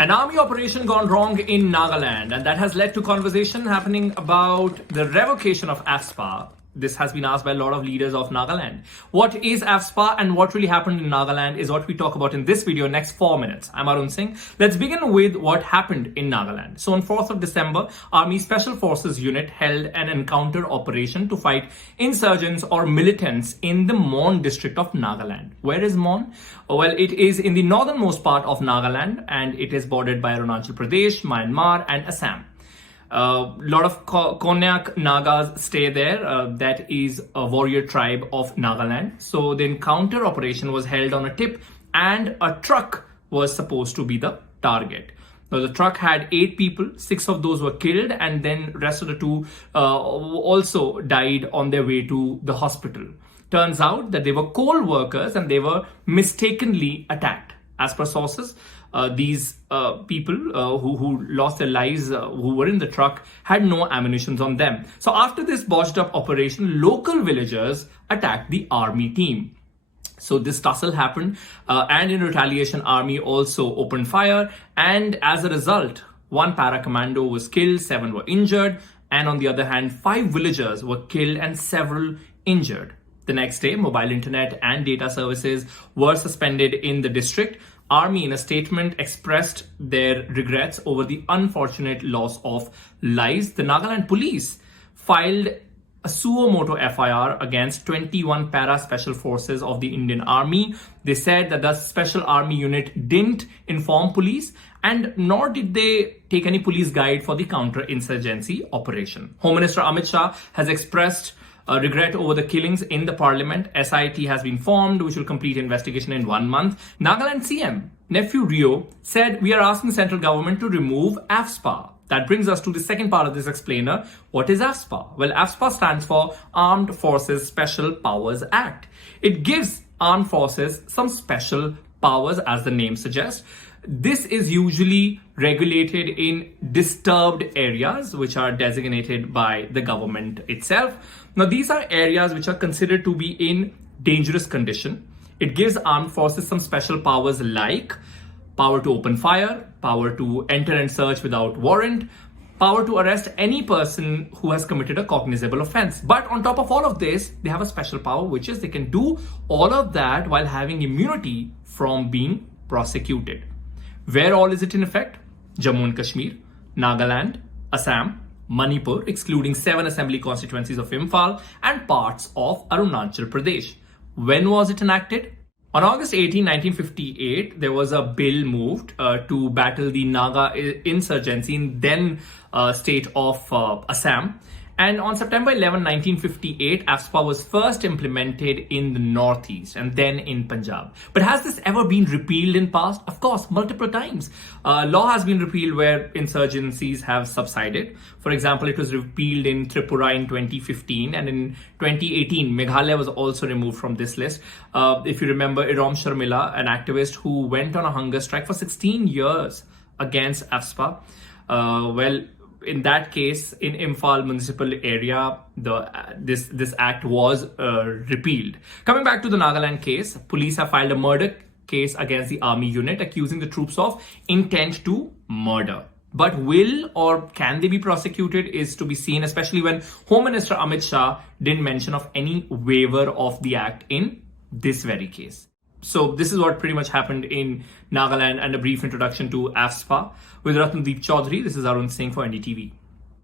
An army operation gone wrong in Nagaland, and that has led to conversation happening about the revocation of AFSPA. This has been asked by a lot of leaders of Nagaland. What is AFSPA and what really happened in Nagaland is what we talk about in this video next 4 minutes. I'm Arun Singh. Let's begin with what happened in Nagaland. So on 4th of December, Army Special Forces Unit held an encounter operation to fight insurgents or militants in the Mon district of Nagaland. Where is Mon? Well, it is in the northernmost part of Nagaland and it is bordered by Arunachal Pradesh, Myanmar and Assam. A lot of Konyak Nagas stay there. That is a warrior tribe of Nagaland. So the encounter operation was held on a tip and a truck was supposed to be the target. Now the truck had 8 people, 6 of those were killed and then rest of the 2 also died on their way to the hospital. Turns out that they were coal workers and they were mistakenly attacked. As per sources, these people who lost their lives, who were in the truck, had no ammunition on them. So after this botched up operation, local villagers attacked the army team. So this tussle happened and in retaliation, army also opened fire. And as a result, 1 para-commando was killed, 7 were injured. And on the other hand, 5 villagers were killed and several injured. The next day, mobile internet and data services were suspended in the district. Army, in a statement, expressed their regrets over the unfortunate loss of lives. The Nagaland police filed a suo motu FIR against 21 para-special forces of the Indian Army. They said that the special army unit didn't inform police and nor did they take any police guide for the counter-insurgency operation. Home Minister Amit Shah has expressed regret over the killings in the parliament. SIT has been formed, which will complete investigation in 1 month. Nagaland CM, Nephew Rio, said, "We are asking central government to remove AFSPA." That brings us to the second part of this explainer. What is AFSPA? Well, AFSPA stands for Armed Forces Special Powers Act. It gives armed forces some special powers, as the name suggests. This is usually regulated in disturbed areas, which are designated by the government itself. Now, these are areas which are considered to be in dangerous condition. It gives armed forces some special powers like power to open fire, power to enter and search without warrant, power to arrest any person who has committed a cognizable offense. But on top of all of this, they have a special power, which is they can do all of that while having immunity from being prosecuted. Where all is it in effect? Jammu and Kashmir, Nagaland, Assam, Manipur, excluding 7 assembly constituencies of Imphal, and parts of Arunachal Pradesh. When was it enacted? On August 18, 1958, there was a bill moved to battle the Naga insurgency in then state of Assam. And on September 11, 1958, AFSPA was first implemented in the Northeast and then in Punjab. But has this ever been repealed in past? Of course, multiple times. Law has been repealed where insurgencies have subsided. For example, it was repealed in Tripura in 2015 and in 2018, Meghalaya was also removed from this list. If you remember, Irom Sharmila, an activist who went on a hunger strike for 16 years against AFSPA, in that case, in Imphal municipal area, this act was repealed. Coming back to the Nagaland case, police have filed a murder case against the army unit, accusing the troops of intent to murder. But will or can they be prosecuted is to be seen, especially when Home Minister Amit Shah didn't mention of any waiver of the act in this very case. So this is what pretty much happened in Nagaland and a brief introduction to AFSPA. With Ratnadeep Chaudhary, this is Arun Singh for NDTV.